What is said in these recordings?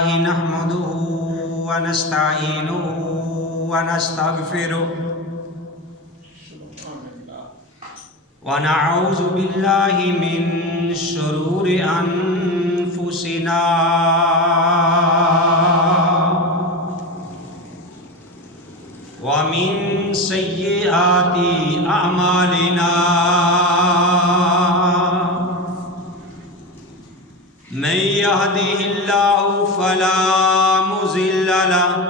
نحمده ونستعينه ونستغفره ونعوذ بالله من شرور أنفسنا ومن سيئات أعمالنا من يهده الله فلا مضل له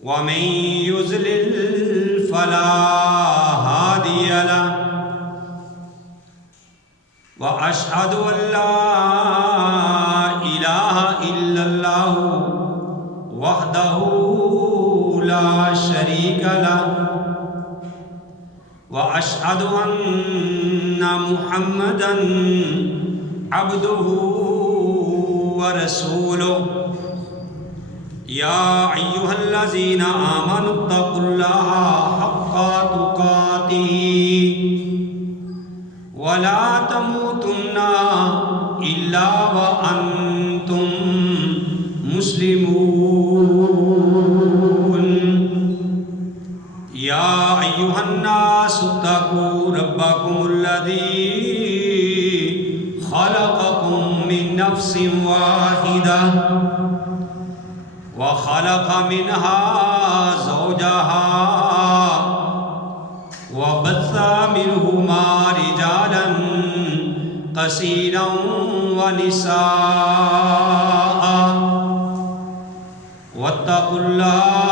ومن يضلل فلا هادي له وأشهد أن لا إله إلا الله وحده لا شريك له وأشهد أن محمدًا عبده ورسوله يا أيها الذين آمنوا اتقوا الله حق تقاته ولا تموتن إلا وأنتم مسلمون يا أيها الناس اتقوا ربكم الذي خلقكم من نفس واحدة وخلق منها زوجها وبث منهما رجالا كثيرا ونساء واتقوا الله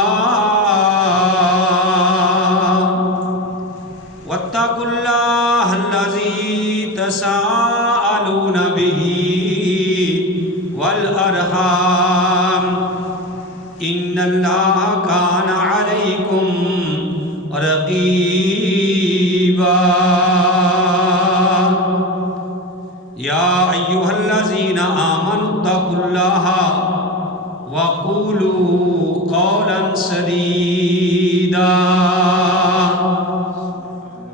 الذي تساءلون به والأرحام إن الله كان عليكم رقيبا يا أيها الذين آمنوا اتقوا الله وقولوا قولا سديدا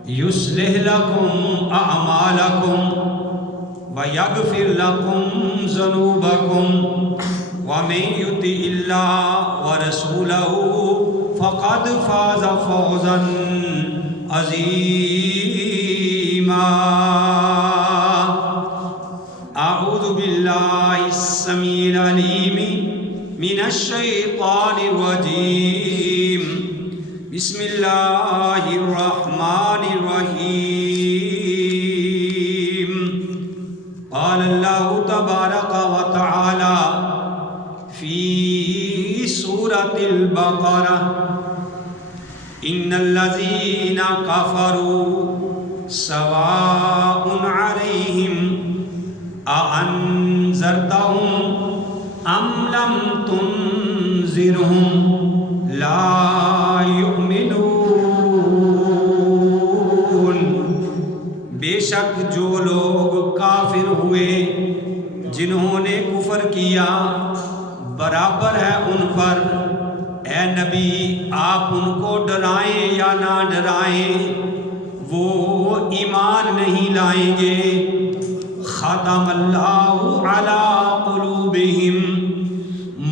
يصلح لكم أعمالكم ويغفر لكم ذنوبكم ومن يطع الله ورسوله فقد فاز فوزا عظيما أعوذ بالله السميع العليم من الشيطان الرجيم بسم الله الرحمن الرحيم قال الله تبارك وتعالى في سورة البقرة إن الذين كفروا سواء عليهم أأنذرتهم أم لم تنذرهم لا يؤمنون بے شک جو لوگ کافر ہوئے جنہوں نے کفر کیا برابر ہے ان پر اے نبی آپ ان کو ڈرائیں یا نہ ڈرائیں وہ ایمان نہیں لائیں گے ختم اللہ علی قلوبہم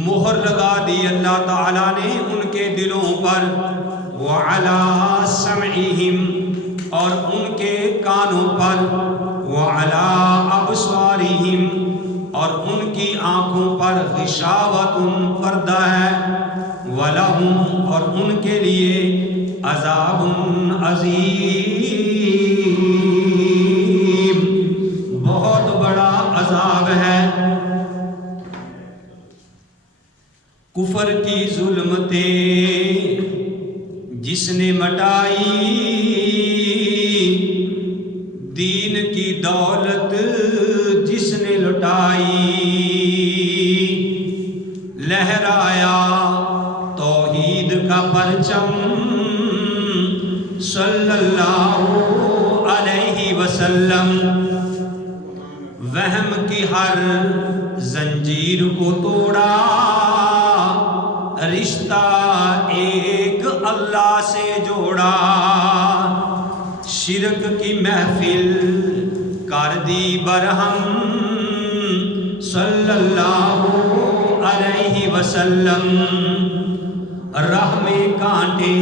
مہر لگا دی اللہ تعالیٰ نے ان کے دلوں پر وعلی سمعہم اور ان کے کانوں پر وعلی ابصارہم اور ان کی آنکھوں پر غشاوۃ پردہ ہے وَلَهُمْ اور ان کے لیے عذاب عظیم بہت بڑا عذاب ہے۔ کفر کی ظلمتیں جس نے مٹائی دین کی دولت جس نے لٹائی لہرایا توحید کا پرچم صلی اللہ علیہ وسلم وہم کی ہر زنجیر کو توڑا رشتہ ایک اللہ سے جوڑا شرک کی محفل کر دی برہم صلی اللہ اللہ علیہ وسلم، راہ میں کانٹے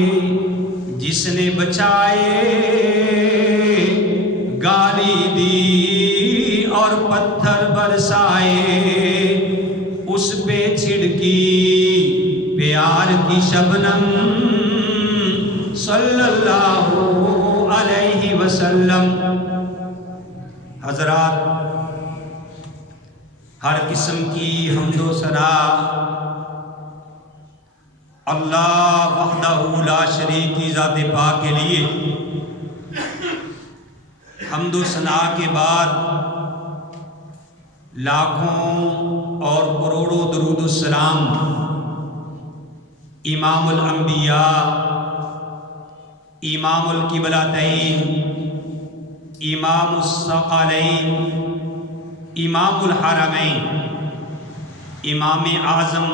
جس نے بچائے، گالی دی اور پتھر برسائے، اس پہ چھڑکی پیار کی شبنم صلی اللہ علیہ وسلم۔ حضرات، ہر قسم کی حمد و ثنا اللہ وحدہ لا شریک کی ذات پاک کے لیے۔ حمد و ثنا کے بعد لاکھوں اور کروڑوں درود السلام امام الانبیاء، امام القبلتین، امام الثقلین، امام الحرمین، امام اعظم،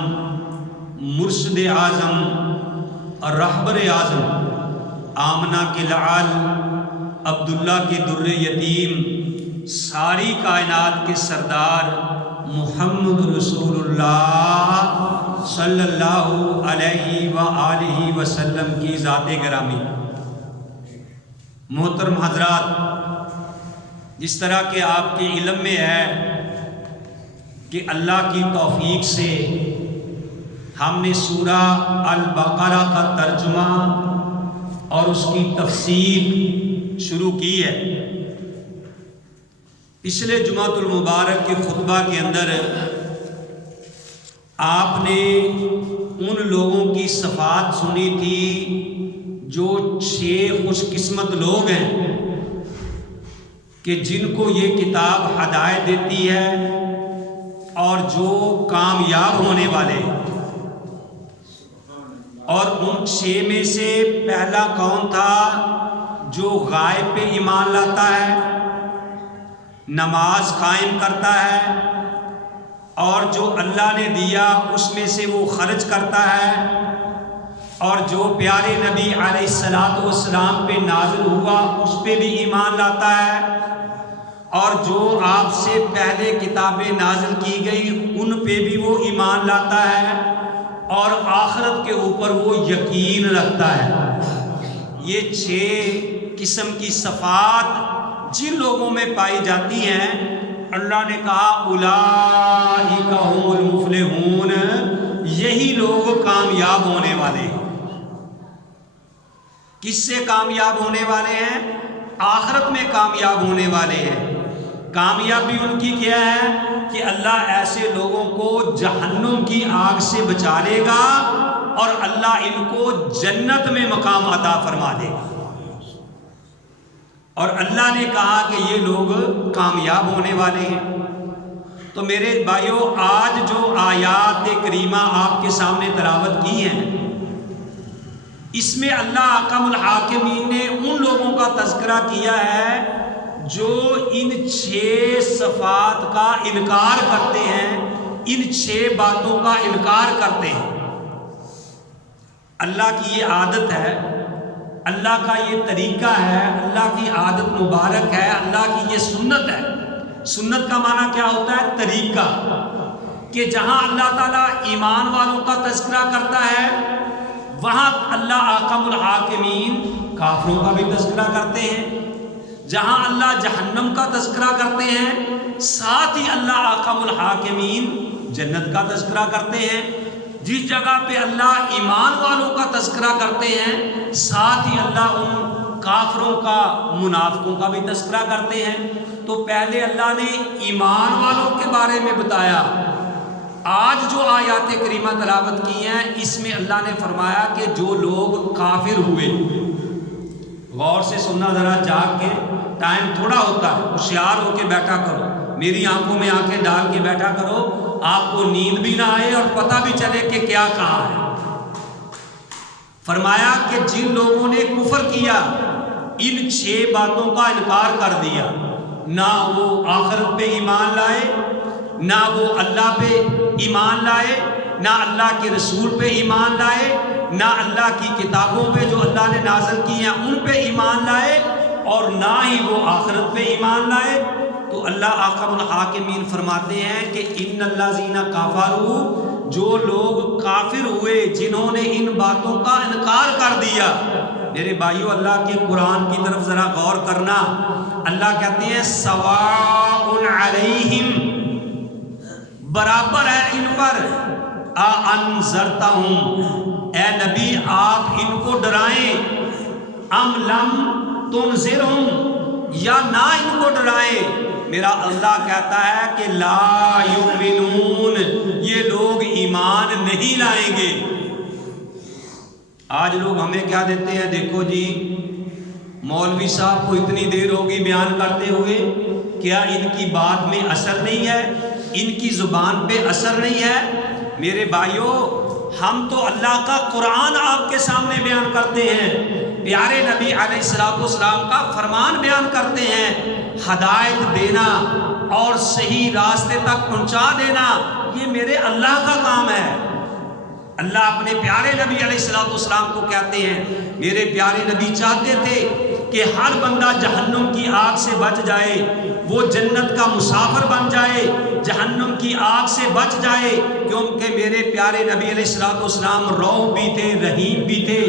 مرشد اعظم اور رہبر اعظم، آمنہ کے لعل، عبداللہ کے در یتیم، ساری کائنات کے سردار محمد رسول اللہ صلی اللہ علیہ وآلہ وسلم کی ذات گرامی۔ محترم حضرات، جس طرح کہ آپ کے علم میں ہے کہ اللہ کی توفیق سے ہم نے سورہ البقرہ کا ترجمہ اور اس کی تفسیر شروع کی ہے۔ پچھلے جمعۃ المبارک کے خطبہ کے اندر آپ نے ان لوگوں کی صفات سنی تھی جو 6 خوش قسمت لوگ ہیں کہ جن کو یہ کتاب ہدایت دیتی ہے اور جو کامیاب ہونے والے ہیں۔ اور ان 6 میں سے پہلا کون تھا؟ جو غائب پہ ایمان لاتا ہے، نماز قائم کرتا ہے، اور جو اللہ نے دیا اس میں سے وہ خرچ کرتا ہے، اور جو پیارے نبی علیہ الصلوۃ والسلام پہ نازل ہوا اس پہ بھی ایمان لاتا ہے، اور جو آپ سے پہلے کتابیں نازل کی گئی ان پہ بھی وہ ایمان لاتا ہے، اور آخرت کے اوپر وہ یقین رکھتا ہے۔ یہ 6 قسم کی صفات جن لوگوں میں پائی جاتی ہیں، اللہ نے کہا اولئک هم المفلحون، یہی لوگ کامیاب ہونے والے ہیں۔ کس سے کامیاب ہونے والے ہیں؟ آخرت میں کامیاب ہونے والے ہیں۔ کامیابی ان کی کیا ہے کہ اللہ ایسے لوگوں کو جہنم کی آگ سے بچا لے گا اور اللہ ان کو جنت میں مقام عطا فرما دے گا۔ اور اللہ نے کہا کہ یہ لوگ کامیاب ہونے والے ہیں۔ تو میرے بھائیوں، آج جو آیات کریمہ آپ کے سامنے تلاوت کی ہیں، اس میں اللہ احکم الحاکمین نے ان لوگوں کا تذکرہ کیا ہے جو ان 6 صفات کا انکار کرتے ہیں، ان 6 باتوں کا انکار کرتے ہیں۔ اللہ کی یہ عادت ہے، اللہ کا یہ طریقہ ہے، اللہ کی عادت مبارک ہے، اللہ کی یہ سنت ہے۔ سنت کا معنی کیا ہوتا ہے؟ طریقہ، کہ جہاں اللہ تعالیٰ ایمان والوں کا تذکرہ کرتا ہے وہاں اللہ احکم الحاکمین کافروں کا بھی تذکرہ کرتے ہیں۔ جہاں اللہ جہنم کا تذکرہ کرتے ہیں ساتھ ہی اللہ احکم الحاکمین جنت کا تذکرہ کرتے ہیں۔ جس جگہ پہ اللہ ایمان والوں کا تذکرہ کرتے ہیں ساتھ ہی اللہ ان کافروں کا، منافقوں کا بھی تذکرہ کرتے ہیں۔ تو پہلے اللہ نے ایمان والوں کے بارے میں بتایا۔ آج جو آیات کریمہ تلاوت کی ہیں اس میں اللہ نے فرمایا کہ جو لوگ کافر ہوئے، غور سے سننا ذرا، جاگ کے، ٹائم تھوڑا ہوتا ہے، ہوشیار ہو کے بیٹھا کرو، میری آنکھوں میں آنکھیں ڈال کے بیٹھا کرو، آپ کو نیند بھی نہ آئے اور پتہ بھی چلے کہ کیا کہا ہے۔ فرمایا کہ جن لوگوں نے کفر کیا، ان 6 باتوں کا انکار کر دیا، نہ وہ آخرت پہ ایمان لائے، نہ وہ اللہ پہ ایمان لائے، نہ اللہ کے رسول پہ ایمان لائے، نہ اللہ کی کتابوں پہ جو اللہ نے نازل کی ہیں ان پہ ایمان لائے، اور نہ ہی وہ آخرت پہ ایمان لائے، تو اللہ احکم الحاکمین فرماتے ہیں کہ ان الذین کفروا، جو لوگ کافر ہوئے جنہوں نے ان باتوں کا انکار کر دیا۔ میرے بھائیو اللہ کے قرآن کی طرف ذرا غور کرنا، اللہ کہتے ہیں سواء علیہم، برابر ہے ان پر، انذرتہم، اے نبی آپ ان کو ڈرائیں، ام لم تنذرہم، یا نہ ان کو ڈرائیں۔ میرا اللہ کہتا ہے کہ لا یؤمنون، یہ لوگ ایمان نہیں لائیں گے۔ آج لوگ ہمیں کیا دیتے ہیں، دیکھو جی مولوی صاحب کو اتنی دیر ہوگی بیان کرتے ہوئے، کیا ان کی بات میں اثر نہیں ہے، ان کی زبان پہ اثر نہیں ہے؟ میرے بھائیوں ہم تو اللہ کا قرآن آپ کے سامنے بیان کرتے ہیں، پیارے نبی علیہ السلام کا فرمان بیان کرتے ہیں، ہدایت دینا اور صحیح راستے تک پہنچا دینا یہ میرے اللہ کا کام ہے۔ اللہ اپنے پیارے نبی علیہ السلام کو کہتے ہیں، میرے پیارے نبی چاہتے تھے کہ ہر بندہ جہنم کی آگ سے بچ جائے، وہ جنت کا مسافر بن جائے، جہنم کی آگ سے بچ جائے، کیونکہ میرے پیارے نبی علیہ السلام رؤوف بھی تھے، رحیم بھی تھے،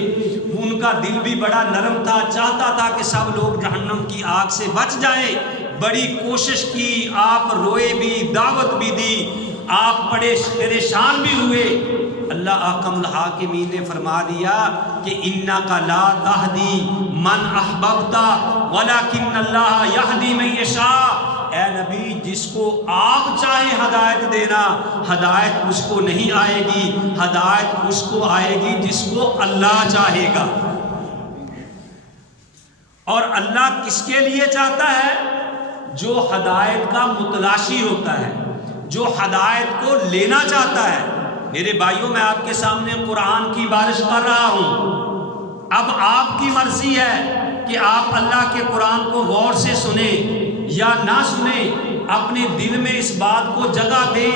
ان کا دل بھی بڑا نرم تھا، چاہتا تھا کہ سب لوگ جہنم کی آگ سے بچ جائیں۔ بڑی کوشش کی، آپ روئے بھی، دعوت بھی دی، آپ پریشان بھی ہوئے۔ اللہ احکم الحاکمین نے فرما دیا کہ انک لا تہدی من احببت ولکن اللہ یہدی من یشاء، اے نبی جس کو آپ چاہیں ہدایت دینا، ہدایت اس کو نہیں آئے گی، ہدایت اس کو آئے گی جس کو اللہ چاہے گا۔ اور اللہ کس کے لیے چاہتا ہے؟ جو ہدایت کا متلاشی ہوتا ہے، جو ہدایت کو لینا چاہتا ہے۔ میرے بھائیوں میں آپ کے سامنے قرآن کی بارش کر رہا ہوں، اب آپ کی مرضی ہے کہ آپ اللہ کے قرآن کو غور سے سنیں یا نہ سنیں، اپنے دل میں اس بات کو جگہ دیں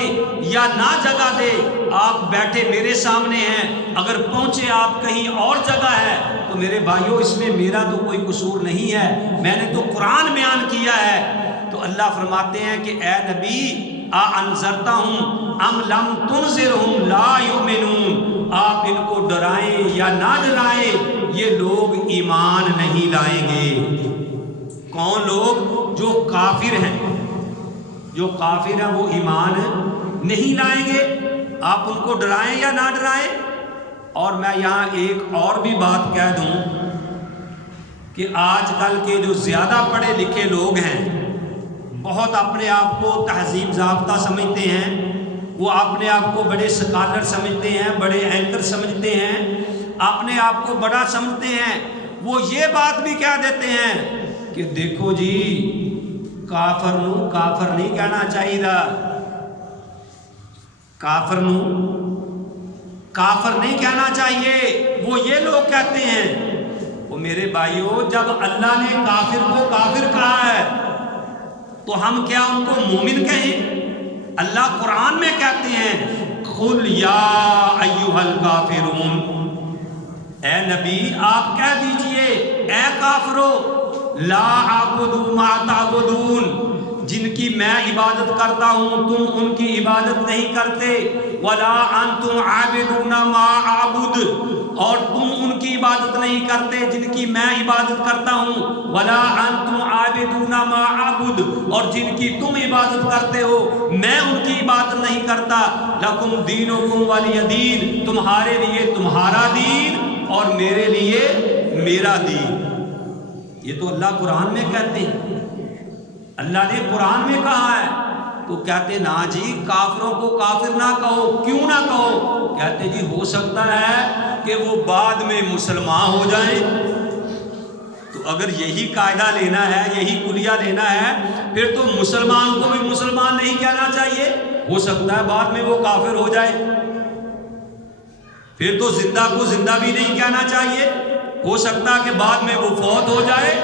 یا نہ جگہ دیں۔ آپ بیٹھے میرے سامنے ہیں، اگر پہنچے آپ کہیں اور جگہ ہے تو میرے بھائیوں اس میں میرا تو کوئی قصور نہیں ہے، میں نے تو قرآن بیان کیا ہے۔ تو اللہ فرماتے ہیں کہ اے نبی انذرتہم ام لم تنذرہم لا یؤمنون، آپ ان کو ڈرائیں یا نہ ڈرائیں یہ لوگ ایمان نہیں لائیں گے۔ کون لوگ؟ جو کافر ہیں، جو کافر ہیں وہ ایمان نہیں لائیں گے، آپ ان کو ڈرائیں یا نہ ڈرائیں۔ اور میں یہاں ایک اور بھی بات کہہ دوں کہ آج کل کے جو زیادہ پڑھے لکھے لوگ ہیں، بہت اپنے آپ کو تہذیب یافتہ سمجھتے ہیں، وہ اپنے آپ کو بڑے سکالر سمجھتے ہیں، بڑے اینکر سمجھتے ہیں، اپنے آپ کو بڑا سمجھتے ہیں۔ وہ یہ بات بھی کہہ دیتے ہیں کہ دیکھو جی کافر نو کافر نہیں کہنا چاہیے، کافر نو کافر نہیں کہنا چاہیے، وہ یہ لوگ کہتے ہیں۔ وہ میرے بھائیوں جب اللہ نے کافر کو کافر کہا ہے تو ہم کیا ان کو مومن کہیں؟ اللہ قرآن میں کہتے ہیں قل یا ایھا الکافرون، اے نبی آپ کہہ دیجئے اے کافرو، لا اعبد ما تعبدون، جن کی میں عبادت کرتا ہوں تم ان کی عبادت نہیں کرتے، ولا انتم عابدون ما اعبد، اور تم ان کی عبادت نہیں کرتے جن کی میں عبادت کرتا ہوں، ولا انتم عابدون ما اعبد، اور جن کی تم عبادت کرتے ہو میں ان کی عبادت نہیں کرتا، لکم دینکم ولی دین، تمہارے لیے تمہارا دین اور میرے لیے میرا دین۔ یہ تو اللہ قرآن میں کہتے ہیں، اللہ نے قرآن میں کہا ہے، تو کہتے نا جی کافروں کو کافر نہ کہو، کیوں نہ کہو؟ کہتے جی ہو سکتا ہے کہ وہ بعد میں مسلمان ہو جائیں۔ تو اگر یہی قاعدہ لینا ہے، یہی کلیہ لینا ہے، پھر تو مسلمان کو بھی مسلمان نہیں کہنا چاہیے، ہو سکتا ہے بعد میں وہ کافر ہو جائے۔ پھر تو زندہ کو زندہ بھی نہیں کہنا چاہیے، ہو سکتا ہے کہ بعد میں وہ فوت ہو جائے۔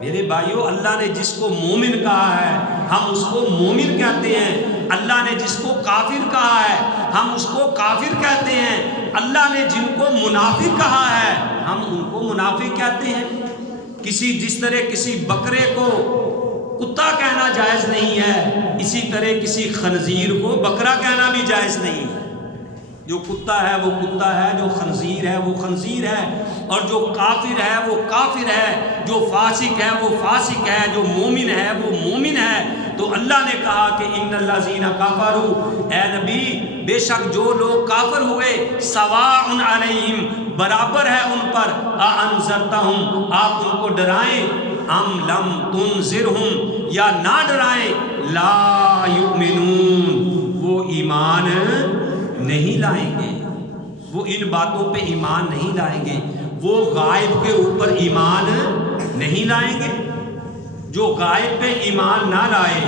میرے بھائیوں اللہ نے جس کو مومن کہا ہے ہم اس کو مومن کہتے ہیں، اللہ نے جس کو کافر کہا ہے ہم اس کو کافر کہتے ہیں، اللہ نے جن کو منافق کہا ہے ہم ان کو منافق کہتے ہیں۔ جس طرح کسی بکرے کو کتا کہنا جائز نہیں ہے، اسی طرح کسی خنزیر کو بکرا کہنا بھی جائز نہیں ہے۔ جو کتا ہے وہ کتا ہے، جو خنزیر ہے وہ خنزیر ہے، اور جو کافر ہے وہ کافر ہے، جو فاسق ہے وہ فاسق ہے، جو مومن ہے وہ مومن ہے۔ تو اللہ نے کہا کہ ان الذین کفروا، اے نبی بے شک جو لوگ کافر ہوئے، سواء علیہم برابر ہے ان پر، انذرتہم آپ ان کو ڈرائیں، ام لم تنذرہم یا نہ ڈرائیں، لا یؤمنون وہ ایمان نہیں لائیں گے، وہ ان باتوں پہ ایمان نہیں لائیں گے، وہ غائب کے اوپر ایمان نہیں لائیں گے۔ جو غائب پہ ایمان نہ لائے،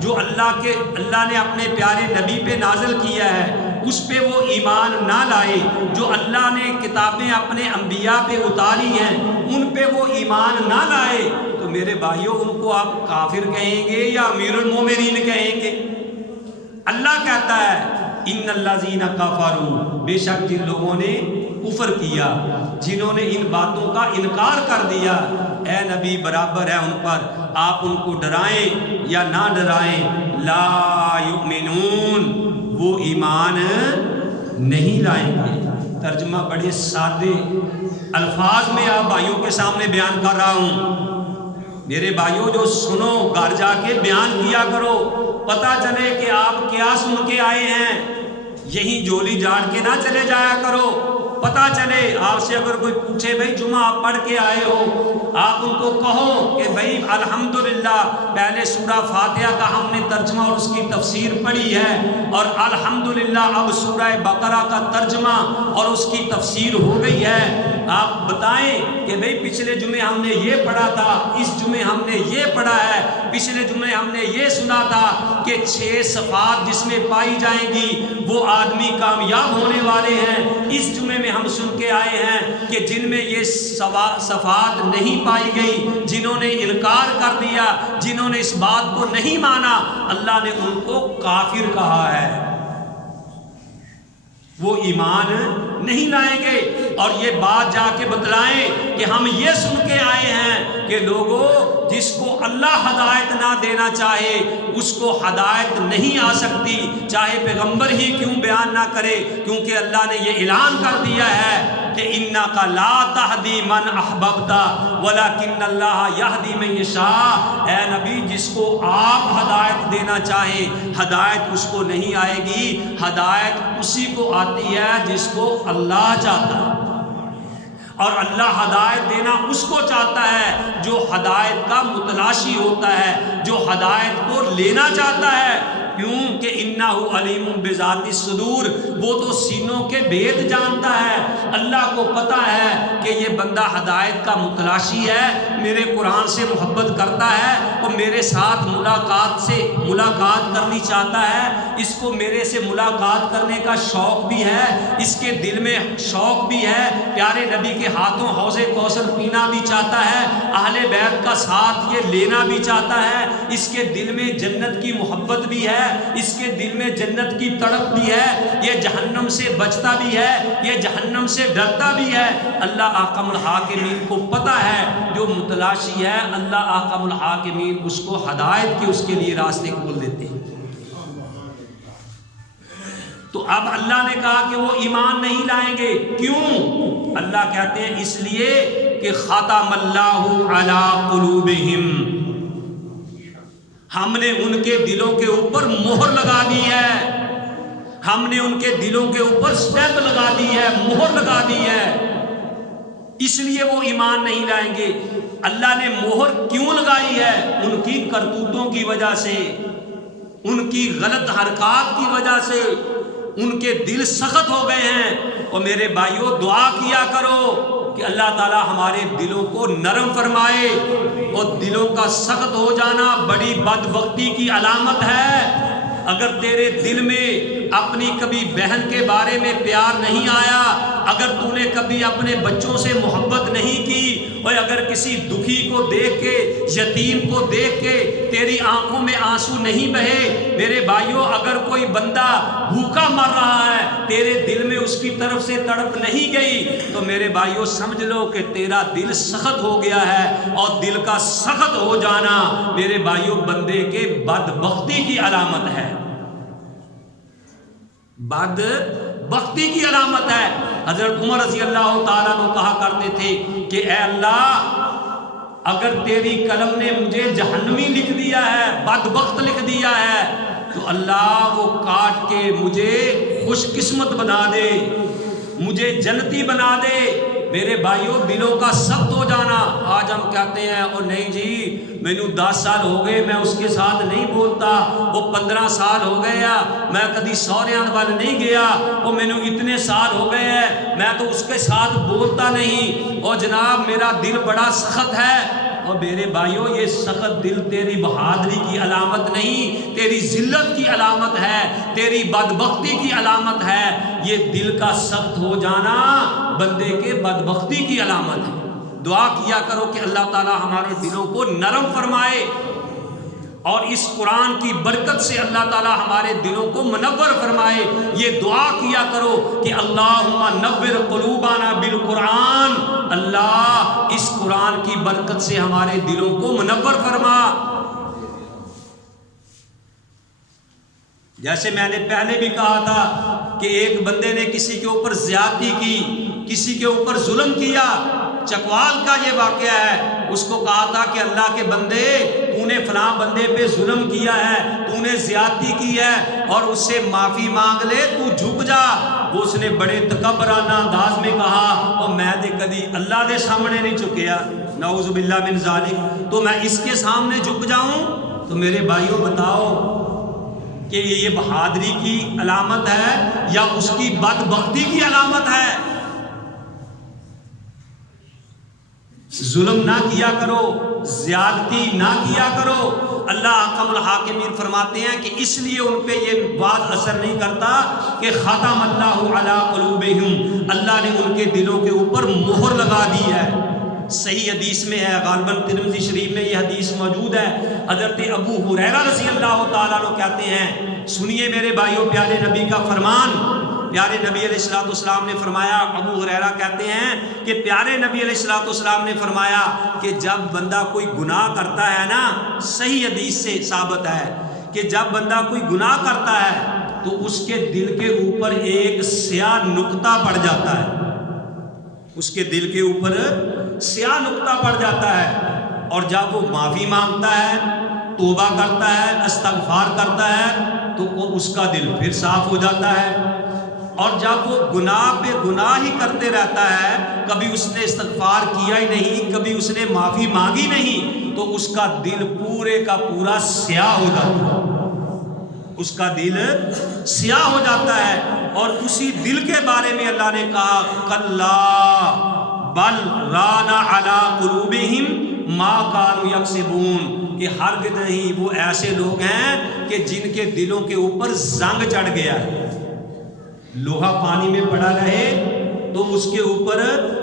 جو اللہ نے اپنے پیارے نبی پہ نازل کیا ہے اس پہ وہ ایمان نہ لائے، جو اللہ نے کتابیں اپنے انبیاء پہ اتاری ہیں ان پہ وہ ایمان نہ لائے، تو میرے بھائیوں ان کو آپ کافر کہیں گے یا امیر المومنین کہیں گے؟ اللہ کہتا ہے ان الذین کفروا، بے شک جن لوگوں نے کفر کیا، جنہوں نے ان باتوں کا انکار کر دیا، اے نبی برابر ہے ان پر، آپ ان کو ڈرائیں یا نہ ڈرائیں، لا یؤمنون وہ ایمان نہیں لائیں گے۔ ترجمہ بڑے سادے الفاظ میں آپ بھائیوں کے سامنے بیان کر رہا ہوں۔ میرے بھائیوں جو سنو گھر جا کے بیان کیا کرو، پتہ چلے کہ آپ کیا سن کے آئے ہیں، یہیں جولی جاڑ کے نہ چلے جایا کرو۔ پتہ چلے آپ سے اگر کوئی پوچھے بھائی جمعہ آپ پڑھ کے آئے ہو، آپ ان کو کہو کہ بھائی الحمدللہ پہلے سورہ فاتحہ کا ہم نے ترجمہ اور اس کی تفسیر پڑھی ہے، اور الحمدللہ اب سورہ بقرہ کا ترجمہ اور اس کی تفسیر ہو گئی ہے۔ آپ بتائیں کہ بھئی پچھلے جمعے ہم نے یہ پڑھا تھا، اس جمعے ہم نے یہ پڑھا ہے، پچھلے جمعے ہم نے یہ سنا تھا کہ 6 صفات جس میں پائی جائیں گی وہ آدمی کامیاب ہونے والے ہیں، اس جمعے میں ہم سن کے آئے ہیں کہ جن میں یہ صفات نہیں پائی گئی، جنہوں نے انکار کر دیا، جنہوں نے اس بات کو نہیں مانا، اللہ نے ان کو کافر کہا ہے، وہ ایمان نہیں لائیں گے۔ اور یہ بات جا کے بتلائیں کہ ہم یہ سن کے آئے ہیں کہ لوگوں جس کو اللہ ہدایت نہ دینا چاہے اس کو ہدایت نہیں آ سکتی، چاہے پیغمبر ہی کیوں بیان نہ کرے، کیونکہ اللہ نے یہ اعلان کر دیا ہے کہ اِنَّكَ لَا تَهْدِي مَنْ أَحْبَبْتَ وَلَكِنَّ اللَّهَ يَهْدِي مَن يَشَاءُ۔ اے نبی جس کو آپ ہدایت دینا چاہیں ہدایت اس کو نہیں آئے گی، ہدایت اسی کو آتی ہے جس کو اللہ چاہتا ہے، اور اللہ ہدایت دینا اس کو چاہتا ہے جو ہدایت کا متلاشی ہوتا ہے، جو ہدایت کو لینا چاہتا ہے۔ کیوں کہ انہ علیم بذات الصدور، وہ تو سینوں کے بھید جانتا ہے۔ اللہ کو پتہ ہے کہ یہ بندہ ہدایت کا متلاشی ہے، میرے قرآن سے محبت کرتا ہے اور میرے ساتھ ملاقات کرنی چاہتا ہے، اس کو میرے سے ملاقات کرنے کا شوق بھی ہے، اس کے دل میں شوق بھی ہے، پیارے نبی کے ہاتھوں حوض کوثر پینا بھی چاہتا ہے، اہل بیت کا ساتھ یہ لینا بھی چاہتا ہے، اس کے دل میں جنت کی محبت بھی ہے، اس کے دل میں جنت کی تڑپ بھی ہے، یہ جہنم سے بچتا بھی ہے، یہ جہنم سے ڈرتا بھی ہے۔ اللہ احکم الحاکمین کو پتہ ہے جو متلاشی ہے، اللہ احکم الحاکمین اس کو ہدایت کے اس کے لیے راستے کھول دیتے ہیں۔ تو اب اللہ نے کہا کہ وہ ایمان نہیں لائیں گے، کیوں؟ اللہ کہتے ہیں اس لیے کہ ختم اللہ علی قلوبہم، ہم نے ان کے دلوں کے اوپر مہر لگا دی ہے، ہم نے ان کے دلوں کے اوپر سٹیمپ لگا دی ہے، مہر لگا دی ہے، اس لیے وہ ایمان نہیں لائیں گے۔ اللہ نے مہر کیوں لگائی ہے؟ ان کی کرتوتوں کی وجہ سے، ان کی غلط حرکات کی وجہ سے ان کے دل سخت ہو گئے ہیں۔ اور میرے بھائیوں دعا کیا کرو کہ اللہ تعالیٰ ہمارے دلوں کو نرم فرمائے، اور دلوں کا سخت ہو جانا بڑی بدبختی کی علامت ہے۔ اگر تیرے دل میں اپنی کبھی بہن کے بارے میں پیار نہیں آیا، اگر تو نے کبھی اپنے بچوں سے محبت نہیں کی، اور اگر کسی دکھی کو دیکھ کے، یتیم کو دیکھ کے تیری آنکھوں میں آنسو نہیں بہے، میرے بھائیوں اگر کوئی بندہ بھوکا مر رہا ہے تیرے دل میں اس کی طرف سے تڑپ نہیں گئی، تو میرے بھائیوں سمجھ لو کہ تیرا دل سخت ہو گیا ہے، اور دل کا سخت ہو جانا میرے بھائیوں بندے کے بدبختی کی علامت ہے، بدبختی کی علامت ہے۔ حضرت عمر رضی اللہ تعالیٰ عنہ کہا کرتے تھے کہ اے اللہ، اگر تیری قلم نے مجھے جہنمی لکھ دیا ہے، بدبخت لکھ دیا ہے، تو اللہ وہ کاٹ کے مجھے خوش قسمت بنا دے، مجھے جنتی بنا دے۔ میرے بھائیوں دلوں کا سخت ہو جانا، آج ہم کہتے ہیں اور نہیں جی مینو 10 سال ہو گئے میں اس کے ساتھ نہیں بولتا، وہ 15 سال ہو گئے میں کدی سوریاں وال نہیں گیا، وہ مینو اتنے سال ہو گئے ہیں میں تو اس کے ساتھ بولتا نہیں، اور جناب میرا دل بڑا سخت ہے۔ اور میرے بھائیوں یہ سخت دل تیری بہادری کی علامت نہیں، تیری ذلت کی علامت ہے، تیری بدبختی کی علامت ہے۔ یہ دل کا سخت ہو جانا بندے کے بدبختی کی علامت ہے۔ دعا کیا کرو کہ اللہ تعالی ہمارے دلوں کو نرم فرمائے، اور اس قرآن کی برکت سے اللہ تعالی ہمارے دلوں کو منور فرمائے۔ یہ دعا کیا کرو کہ اللہم نور قلوبنا بالقرآن، اللہ اس قرآن کی برکت سے ہمارے دلوں کو منور فرما۔ جیسے میں نے پہلے بھی کہا تھا کہ ایک بندے نے کسی کے اوپر زیادتی کی، کسی کے اوپر ظلم کیا، چکوال کا یہ واقعہ ہے، اس کو کہا تھا کہ اللہ کے بندے تو نے فلاں بندے پہ ظلم کیا ہے، تو نے زیادتی کی ہے، اور اس سے معافی مانگ لے، تو جھک جا۔ وہ اس نے بڑے تکبرانہ انداز میں کہا، اور میں نے کبھی اللہ دے سامنے نہیں جھکیا، نعوذ باللہ من ذالک، تو میں اس کے سامنے جھک جاؤں؟ تو میرے بھائیوں بتاؤ کہ یہ بہادری کی علامت ہے یا اس کی بدبختی کی علامت ہے؟ ظلم نہ کیا کرو، زیادتی نہ کیا کرو۔ اللہ حکم الحاکمین فرماتے ہیں کہ اس لیے ان پہ یہ بات اثر نہیں کرتا کہ ختم اللہ علی قلوبہم، اللہ نے ان کے دلوں کے اوپر مہر لگا دی ہے۔ صحیح حدیث میں ہے، غالباً ترمذی شریف میں یہ حدیث موجود ہے، حضرت ابو ہریرہ رضی اللہ تعالیٰ عنہ کہتے ہیں، سنیے میرے بھائیوں پیارے نبی کا فرمان۔ پیارے نبی علیہ السلام نے فرمایا، ابو ہریرہ کہتے ہیں کہ پیارے نبی علیہ السلام نے فرمایا کہ جب بندہ کوئی گناہ کرتا ہے نا، صحیح حدیث سے ثابت ہے کہ جب بندہ کوئی گناہ کرتا ہے تو اس کے دل کے اوپر ایک سیاہ نقطہ پڑ جاتا ہے، اس کے دل کے اوپر سیاہ نقطہ پڑ جاتا ہے، اور جب وہ معافی مانگتا ہے، توبہ کرتا ہے، استغفار کرتا ہے، تو وہ اس کا دل پھر صاف ہو جاتا ہے۔ اور جب وہ گناہ پہ گناہ ہی کرتے رہتا ہے، کبھی اس نے استغفار کیا ہی نہیں، کبھی اس نے معافی مانگی نہیں، تو اس کا دل پورے کا پورا سیاہ ہو جاتا ہے، اس کا دل سیاہ ہو جاتا ہے۔ اور اسی دل کے بارے میں اللہ نے کہا کلا بل ران علی قلوبہم ما کانوا یکسبون، کہ ہرگز نہیں، وہ ایسے لوگ ہیں کہ جن کے دلوں کے اوپر زنگ چڑھ گیا ہے۔ لوہا پانی میں پڑا رہے تو اس کے اوپر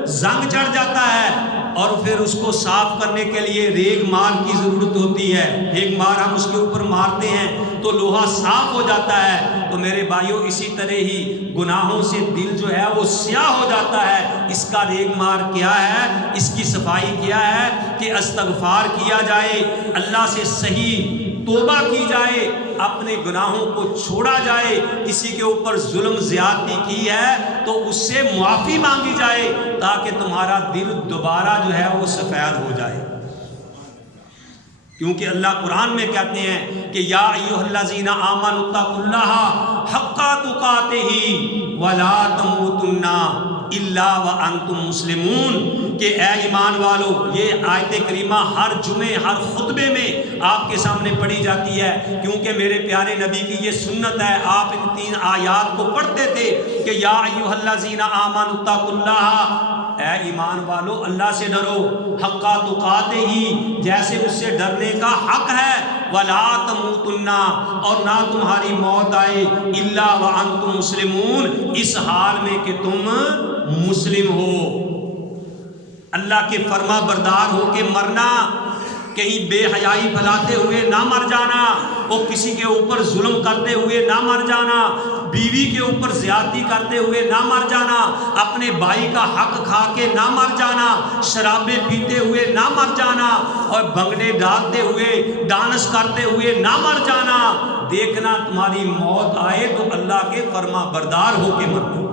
زنگ چڑھ جاتا ہے، اور پھر اس کو صاف کرنے کے لیے ریگ مار کی ضرورت ہوتی ہے، ریگ مار ہم اس کے اوپر مارتے ہیں تو لوہا صاف ہو جاتا ہے۔ تو میرے بھائیوں اسی طرح ہی گناہوں سے دل جو ہے وہ سیاہ ہو جاتا ہے۔ اس کا ریگ مار کیا ہے، اس کی صفائی کیا ہے کہ استغفار کیا جائے، اللہ سے صحیح توبہ کی جائے، اپنے گناہوں کو چھوڑا جائے، کسی کے اوپر ظلم زیادتی کی ہے تو اس سے معافی مانگی جائے، تاکہ تمہارا دل دوبارہ جو ہے وہ سفید ہو جائے۔ کیونکہ اللہ قرآن میں کہتے ہیں کہ یا ایھا الذین آمنوا اتقوا اللہ حق تقاتہ ولا تموتن الا وانتم مسلمون، کہ اے ایمان والو، یہ آیت کریمہ ہر جمعے ہر خطبے میں آپ کے سامنے پڑھی جاتی ہے، کیونکہ میرے پیارے نبی کی یہ سنت ہے، آپ ان 3 آیات کو پڑھتے تھے کہ یا ایھا الذین آمنوا اتقوا اللہ، اے ایمان والو اللہ سے ڈرو، حق تقاتہ، جیسے اس سے ڈرنے کا حق ہے، وَلَا تَمُوتُنَّ، اور نہ تمہاری موت آئے اِلَّا وَأَنْتُمْ مُسْلِمُونَ، اس حال میں کہ تم مسلم ہو۔ اللہ کے فرما بردار ہو کے مرنا، کہیں بے حیائی پھیلاتے ہوئے نہ مر جانا، وہ کسی کے اوپر ظلم کرتے ہوئے نہ مر جانا، بیوی کے اوپر زیادتی کرتے ہوئے نہ مر جانا، اپنے بھائی کا حق کھا کے نہ مر جانا، شرابیں پیتے ہوئے نہ مر جانا، اور بھنگڑے ڈالتے ہوئے ڈانس کرتے ہوئے نہ مر جانا۔ دیکھنا تمہاری موت آئے تو اللہ کے فرما بردار ہو کے مرنا۔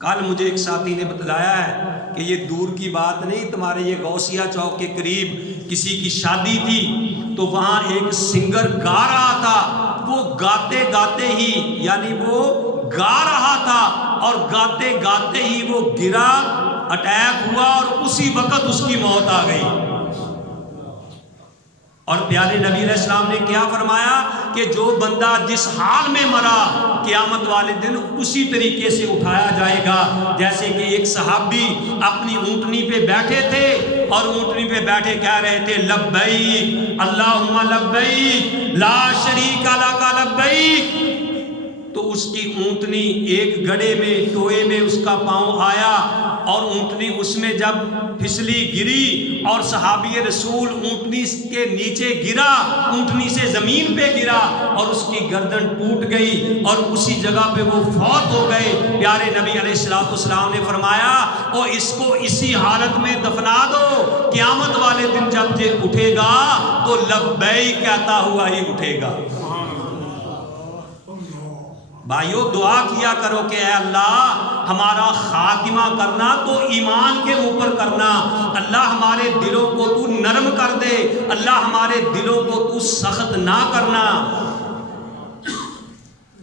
کل مجھے ایک ساتھی نے بتلایا ہے کہ یہ دور کی بات نہیں، تمہارے یہ غوثیہ چوک کے قریب کسی کی شادی تھی، تو وہاں ایک سنگر گا رہا تھا، وہ گاتے گاتے ہی، یعنی وہ گا رہا تھا اور گاتے گاتے ہی وہ گرا، اٹیک ہوا اور اسی وقت اس کی موت آ گئی۔ اور پیارے نبی علیہ السلام نے کیا فرمایا کہ جو بندہ جس حال میں مرا قیامت والے دن اسی طریقے سے اٹھایا جائے گا جیسے کہ ایک صحابی اپنی اونٹنی پہ بیٹھے تھے اور اونٹنی پہ بیٹھے کہہ رہے تھے لبیک اللہم لبیک لا شریک لک لبیک، تو اس کی اونٹنی ایک گڑھے میں ٹوئے میں اس کا پاؤں آیا اور اونٹنی اس میں جب پھسلی گری اور صحابی رسول اونٹنی کے نیچے گرا، اونٹنی سے زمین پہ گرا اور اس کی گردن ٹوٹ گئی اور اسی جگہ پہ وہ فوت ہو گئے۔ پیارے نبی علیہ السلام نے فرمایا او اس کو اسی حالت میں دفنا دو، قیامت والے دن جب یہ اٹھے گا تو لبیک کہتا ہوا ہی اٹھے گا۔ بھائیو دعا کیا کرو کہ اے اللہ ہمارا خاتمہ کرنا تو ایمان کے اوپر کرنا، اللہ ہمارے دلوں کو تو نرم کر دے، اللہ ہمارے دلوں کو تو سخت نہ کرنا۔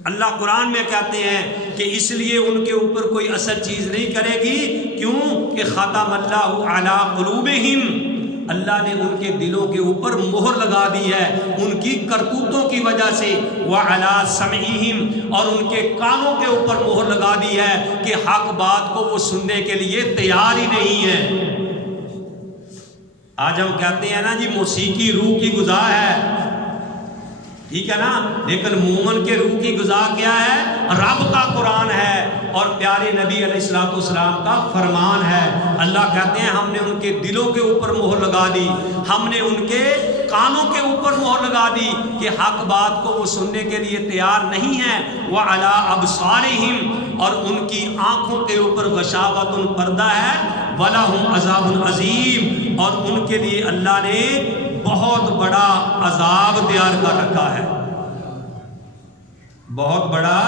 اللہ قرآن میں کہتے ہیں کہ اس لیے ان کے اوپر کوئی اثر چیز نہیں کرے گی، کیوں کہ ختم اللہ علی قلوبہم، اللہ نے ان کے دلوں کے اوپر مہر لگا دی ہے ان کی کرتوتوں کی وجہ سے، وَعَلَىٰ سَمْعِهِمْ، اور ان کے کانوں کے اوپر مہر لگا دی ہے کہ حق بات کو وہ سننے کے لیے تیار ہی نہیں ہے۔ آج ہم کہتے ہیں نا جی موسیقی روح کی غذا ہے، ٹھیک ہے نا، لیکن مومن کے روح کی غذا کیا ہے؟ رب کا قرآن ہے اور پیارے نبی علیہ السلام کا فرمان ہے۔ اللہ کہتے ہیں ہم نے ان کے دلوں کے اوپر مہر لگا دی، ہم نے ان کے کانوں کے اوپر مہر لگا دی کہ حق بات کو وہ سننے کے لیے تیار نہیں ہے۔ وَعَلَىٰ أَبْصَارِهِمْ، اور ان کی آنکھوں کے اوپر غشاوۃ پردہ ہے، وَلَهُمْ عَذَابٌ عَظِيمٌ، اور ان کے لیے اللہ نے بہت بڑا عذاب تیار کر رکھا ہے، بہت بڑا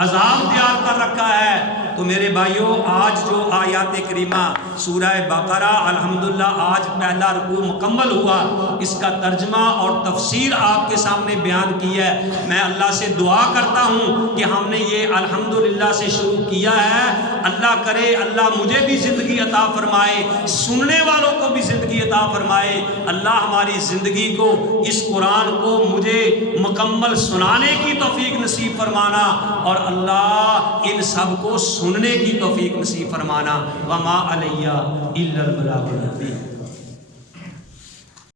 عذاب تیار کر رکھا ہے۔ تو میرے بھائیوں آج جو آیات کریمہ سورہ بقرہ الحمدللہ آج پہلا رکوع مکمل ہوا، اس کا ترجمہ اور تفسیر آپ کے سامنے بیان کی ہے۔ میں اللہ سے دعا کرتا ہوں کہ ہم نے یہ الحمدللہ سے شروع کیا ہے، اللہ کرے اللہ مجھے بھی زندگی عطا فرمائے، سننے والوں کو بھی زندگی عطا فرمائے۔ اللہ ہماری زندگی کو اس قرآن کو مجھے مکمل سنانے کی توفیق نصیب فرمانا اور اللہ ان سب کو سننے کی توفیق نصیب فرمانا۔ وما علیہ الا البلاغ المبین۔